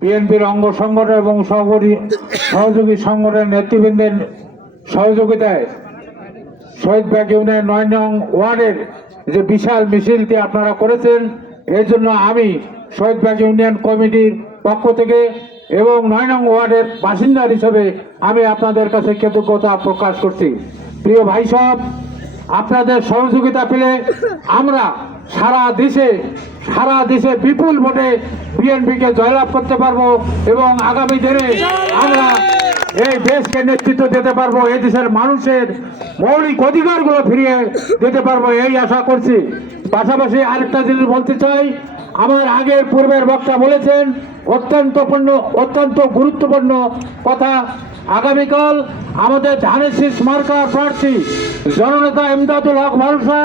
বিএনপির অঙ্গ সংগঠন এবং সহযোগী সহযোগী সংগঠনের নেতৃবৃন্দের সহযোগিতায় শহীদ ব্যাগ ইউনিয়ন নয় নং ওয়ার্ডের যে বিশাল মিছিলটি আপনারা করেছেন, এর জন্য আমি শহীদ ব্যাগ ইউনিয়ন কমিটির পক্ষ থেকে এবং নয় নং ওয়ার্ডের বাসিন্দা হিসেবে আমি আপনাদের কাছে কৃতজ্ঞতা প্রকাশ করছি। প্রিয় ভাই সব আপনাদের সহযোগিতা পেলে আমরা সারা দেশে সারা দেশে বিপুল ভোটে বিএনপিকে জয়লাভ করতে পারব এবং আগামী দিনে আমরা এই দেশকে নেতৃত্ব দিতে পারব, এই দেশের মানুষের মৌলিক অধিকারগুলো ফিরিয়ে দিতে পারব এই আশা করছি। পাশাপাশি আরেকটা জিনিস বলতে চাই, আমার আগের পূর্বের বক্তা বলেছেন, অত্যন্ত পূর্ণ, অত্যন্ত গুরুত্বপূর্ণ কথা। আগামীকাল আমাদের ধানের শীষ মার্কা প্রার্থী, জননেতা ইমদাদুল হক ভরসা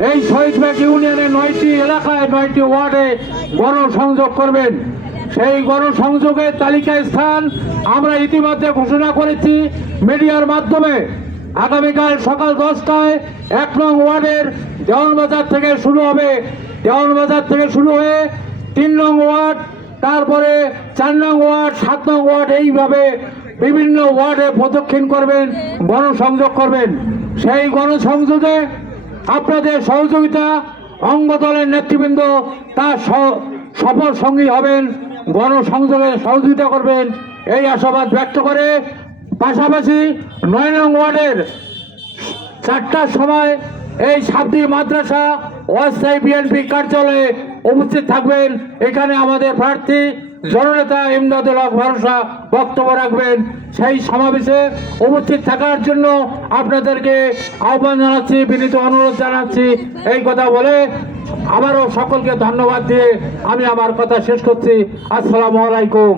এই শহীদ ব্যাগ ইউনিয়নের নয়টি এলাকায়, নয়টি ওয়ার্ডে গণসংযোগ করবেন। সেই গণসংযোগের তালিকায় স্থান আমরা ইতিমধ্যে ঘোষণা করেছি মিডিয়ার মাধ্যমে। আগামীকাল সকাল দশটায় এক নং ওয়ার্ডের দেওয়ানবাজার থেকে শুরু হবে। দেওয়ানবাজার থেকে শুরু হয়ে তিন নং ওয়ার্ড, তারপরে চার নং ওয়ার্ড, সাত নং ওয়ার্ড এইভাবে বিভিন্ন ওয়ার্ডে প্রদক্ষিণ করবেন, গণসংযোগ করবেন। সেই গণসংযোগে আপনাদের সহযোগিতা অঙ্গ দলের নেতৃবৃন্দ তার সফল সঙ্গী হবেন, গণসংযোগে সহযোগিতা করবেন। এই আশাবাদ ব্যক্ত করে পাশাপাশি নয় নং ওয়ার্ডের চারটার সময় এই সাবদি মাদ্রাসা অস্থায়ী বিএনপি কার্যালয়ে উপস্থিত থাকবেন। এখানে আমাদের প্রার্থী জননেতা ইমদাদুল হক ভরসা বক্তব্য রাখবেন। সেই সমাবেশে উপস্থিত থাকার জন্য আপনাদেরকে আহ্বান জানাচ্ছি, বিনীত অনুরোধ জানাচ্ছি। এই কথা বলে আবারও সকলকে ধন্যবাদ দিয়ে আমি আমার কথা শেষ করছি। আসসালামু আলাইকুম।